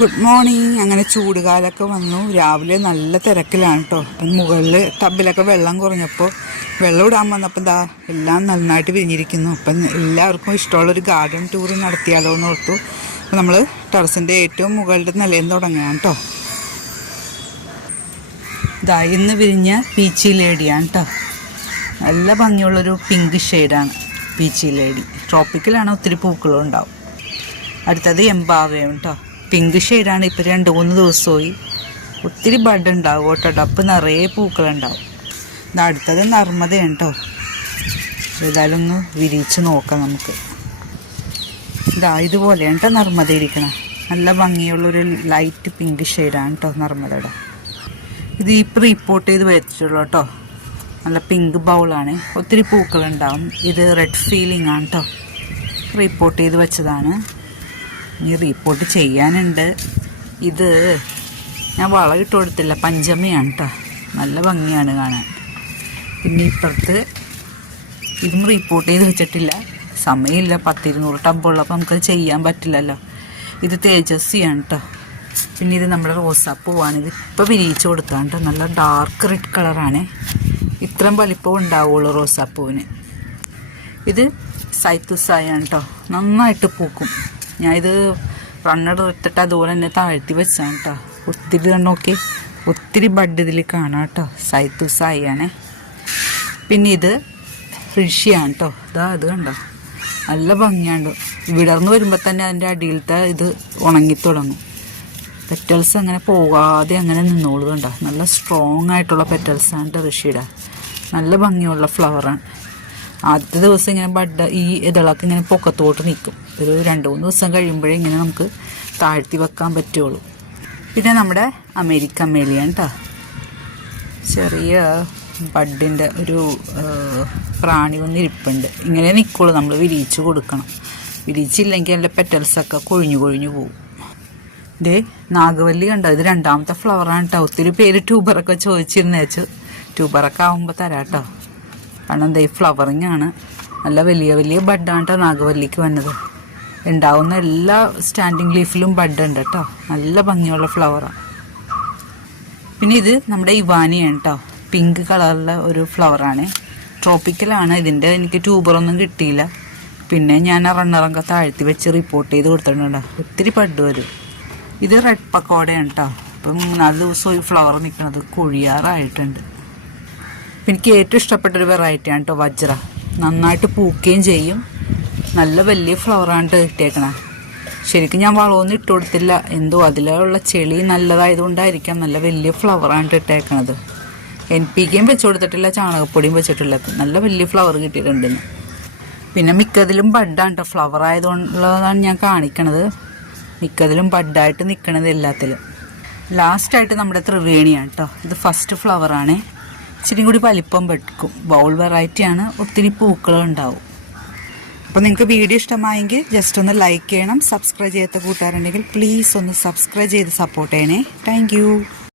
Good morning. അങ്ങനെ ചൂടുകാലമൊക്കെ വന്നു. രാവിലെ നല്ല തിരക്കിലാണ് കേട്ടോ. അപ്പം മുകളിൽ ടബിലൊക്കെ വെള്ളം കുറഞ്ഞപ്പോൾ വെള്ളം ഇടാൻ വന്നപ്പോൾ എന്താ എല്ലാം നന്നായിട്ട് വിരിഞ്ഞിരിക്കുന്നു. അപ്പം എല്ലാവർക്കും ഇഷ്ടമുള്ളൊരു ഗാർഡൻ ടൂർ നടത്തിയാലോ എന്ന് ഓർത്തു. അപ്പം നമ്മൾ ടെറസിൻ്റെ ഏറ്റവും മുകളിൽ നിലയിൽ തുടങ്ങുകയാണ് കേട്ടോ. ഇതാ ഇന്ന് വിരിഞ്ഞ പീച്ചി ലേഡിയാണ് കേട്ടോ. നല്ല ഭംഗിയുള്ളൊരു പിങ്ക് ഷെയ്ഡാണ് പീച്ചി ലേഡി. ട്രോപ്പിക്കലാണ്, ഒത്തിരി പൂക്കളും ഉണ്ടാവും. അടുത്തത് എംബാവയും കേട്ടോ. പിങ്ക് ഷെയ്ഡാണ്. ഇപ്പോൾ 2-3 ദിവസമായി. ഒത്തിരി ബഡ് ഉണ്ടാവും കേട്ടോ. ഡപ്പ് നിറയെ പൂക്കളുണ്ടാവും. അടുത്തത് നർമ്മദയാണ് കേട്ടോ. ഏതായാലും ഒന്ന് വിരിച്ച് നോക്കാം നമുക്ക്. ഇതുപോലെയാണ് കേട്ടോ നർമ്മദ ഇരിക്കണം. നല്ല ഭംഗിയുള്ളൊരു ലൈറ്റ് പിങ്ക് ഷെയ്ഡാണ് കേട്ടോ നർമ്മദയുടെ. ഇത് ഇപ്പോൾ റിപ്പോർട്ട് ചെയ്ത് വെച്ചിട്ടുള്ളൂ കേട്ടോ. നല്ല പിങ്ക് ബൗളാണ്. ഒത്തിരി പൂക്കളുണ്ടാവും. ഇത് റെഡ് ഫീലിംഗ് ആണ് കേട്ടോ. റിപ്പോർട്ട് ചെയ്ത് വെച്ചതാണ്. ഇനി റിപ്പോർട്ട് ചെയ്യാനുണ്ട്. ഇത് ഞാൻ വളം ഇട്ട് കൊടുത്തില്ല, പഞ്ചമയാണ് കേട്ടോ. നല്ല ഭംഗിയാണ് കാണാൻ. പിന്നെ ഇപ്പുറത്ത് ഇതും റിപ്പോർട്ട് ചെയ്ത് വെച്ചിട്ടില്ല, സമയമില്ല. 10-200 ടബുള്ളപ്പോൾ നമുക്കത് ചെയ്യാൻ പറ്റില്ലല്ലോ. ഇത് തേജസ്വിയാണ് കേട്ടോ. പിന്നെ ഇത് നമ്മുടെ റോസാപ്പൂവാണ്. ഇത് ഇപ്പോൾ വിരിയിച്ച് കൊടുത്താണ് കേട്ടോ. നല്ല ഡാർക്ക് റെഡ് കളറാണ്. ഇത്രയും വലിപ്പം ഉണ്ടാവുള്ളൂ റോസാപ്പൂവിന്. ഇത് സൈത്തുസായാണ് കേട്ടോ. നന്നായിട്ട് പൂക്കും. ഞാൻ ഇത് റണ്ണെടുത്തിട്ട് അതുപോലെ തന്നെ താഴ്ത്തി വെച്ചാണ് കേട്ടോ. ഒത്തിരി നോക്കി ഒത്തിരി ബഡ് ഇതിൽ കാണാം കേട്ടോ. സൈത്തുസായാണ്. പിന്നെ ഇത് ഫ്രിഷിയാണ് കേട്ടോ. ഇത് കണ്ടോ, നല്ല ഭംഗിയാണ്. വിടർന്ന് വരുമ്പോൾ തന്നെ അതിൻ്റെ അടിയിലത്തെ ഇത് ഉണങ്ങിത്തുടങ്ങും. പെറ്റൽസ് അങ്ങനെ പോകാതെ അങ്ങനെ നിന്നോളൂ കണ്ടോ. നല്ല സ്ട്രോങ് ആയിട്ടുള്ള പെറ്റൽസാണ് ഋഷിയുടെ. നല്ല ഭംഗിയുള്ള ഫ്ലവറാണ്. ആദ്യത്തെ ദിവസം ഇങ്ങനെ ബഡ് ഈ ഇതളൊക്കെ ഇങ്ങനെ പൊക്കത്തോട്ട് നിൽക്കും. ഒരു 2-3 ദിവസം കഴിയുമ്പോഴേ ഇങ്ങനെ നമുക്ക് താഴ്ത്തി വെക്കാൻ പറ്റുള്ളൂ. പിന്നെ നമ്മുടെ അമേരിക്കൻ മേലിയാണ് കേട്ടോ. ചെറിയ ബഡിൻ്റെ ഒരു പ്രാണി വന്നിരിപ്പുണ്ട്. ഇങ്ങനെ നിൽക്കുള്ളൂ, നമ്മൾ വിരിയിച്ച് കൊടുക്കണം. വിരിയിച്ചില്ലെങ്കിൽ അതിൻ്റെ പെറ്റൽസൊക്കെ കൊഴിഞ്ഞു പോകും. ഇതേ നാഗവല്ലി കണ്ടോ. ഇത് 2ാമത്തെ ഫ്ലവറാണ് കേട്ടോ. ഒത്തിരി പേര് ട്യൂബറൊക്കെ ചോദിച്ചിരുന്നേച്ചു. ട്യൂബറൊക്കെ ആകുമ്പോൾ തരാം കേട്ടോ. കാരണം എന്താ, ഈ ഫ്ലവറിങ് ആണ്. നല്ല വലിയ ബഡാണ് കേട്ടോ നാഗവല്ലിക്ക് വന്നത്. ഉണ്ടാവുന്ന എല്ലാ സ്റ്റാൻഡിങ് ലീഫിലും ബഡ് ഉണ്ട് കേട്ടോ. നല്ല ഭംഗിയുള്ള ഫ്ലവറാണ്. പിന്നെ ഇത് നമ്മുടെ ഇവാനിയാണ് കേട്ടോ. പിങ്ക് കളറിലെ ഒരു ഫ്ലവറാണ്. ട്രോപ്പിക്കലാണ്. ഇതിൻ്റെ എനിക്ക് ട്യൂബറൊന്നും കിട്ടിയില്ല. പിന്നെ ഞാൻ റണ്ണറൊക്കെ താഴ്ത്തി വെച്ച് റിപ്പോർട്ട് ചെയ്ത് കൊടുത്തിട്ടുണ്ടോ. ഒത്തിരി ബഡ് വരും. ഇത് റെഡ് പക്കോടയാണ് കേട്ടോ. ഇപ്പം 4 ദിവസമായി ഫ്ലവർ നിൽക്കുന്നത്. കൊഴിയാറായിട്ടുണ്ട്. എനിക്ക് ഏറ്റവും ഇഷ്ടപ്പെട്ടൊരു വെറൈറ്റിയാണ് കേട്ടോ വജ്ര. നന്നായിട്ട് പൂക്കുകയും ചെയ്യും. നല്ല വലിയ ഫ്ലവറാണ് കിട്ടിയേക്കണേ. ശരിക്കും ഞാൻ വളമൊന്നും ഇട്ട് കൊടുത്തില്ല. എന്തോ അതിലുള്ള ചെളി നല്ലതായതുകൊണ്ടായിരിക്കാം നല്ല വലിയ ഫ്ലവറാണ് ഇട്ടേക്കണത്. NPKയും വെച്ച് കൊടുത്തിട്ടില്ല, ചാണകപ്പൊടിയും വെച്ചിട്ടില്ല. നല്ല വലിയ ഫ്ലവർ കിട്ടിയിട്ടുണ്ടെന്ന്. പിന്നെ മിക്കതിലും ബഡാണ് കേട്ടോ. ഫ്ലവർ ആയതുകൊണ്ടുള്ളതാണ് ഞാൻ കാണിക്കണത്. മിക്കതിലും ബഡായിട്ട് നിൽക്കണത് എല്ലാത്തിലും. ലാസ്റ്റായിട്ട് നമ്മുടെ ത്രിവേണിയാണ് കേട്ടോ. ഇത് ഫസ്റ്റ് ഫ്ലവറാണ്. ഇച്ചിരി കൂടി വലിപ്പം വെക്കും. ബൗൾ വെറൈറ്റിയാണ്. ഒത്തിരി പൂക്കളുണ്ടാവും. അപ്പോൾ നിങ്ങൾക്ക് വീഡിയോ ഇഷ്ടമായെങ്കിൽ ജസ്റ്റ് ഒന്ന് ലൈക്ക് ചെയ്യണം. സബ്സ്ക്രൈബ് ചെയ്യാത്ത കൂട്ടുകാരുണ്ടെങ്കിൽ പ്ലീസ് ഒന്ന് സബ്സ്ക്രൈബ് ചെയ്ത് സപ്പോർട്ട് ചെയ്യണേ. താങ്ക്